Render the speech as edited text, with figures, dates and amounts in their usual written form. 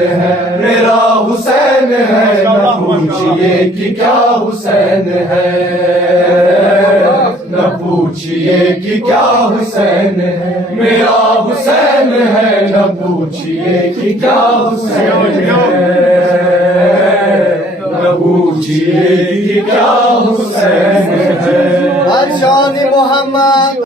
है, मेरा हुसैन है, न पूछिए कि क्या हुसैन है, न पूछिए कि क्या हुसैन है, मेरा हुसैन है, न पूछिए कि क्या हुसैन है, न पूछिए कि क्या हुसैन है। शान मोहम्मद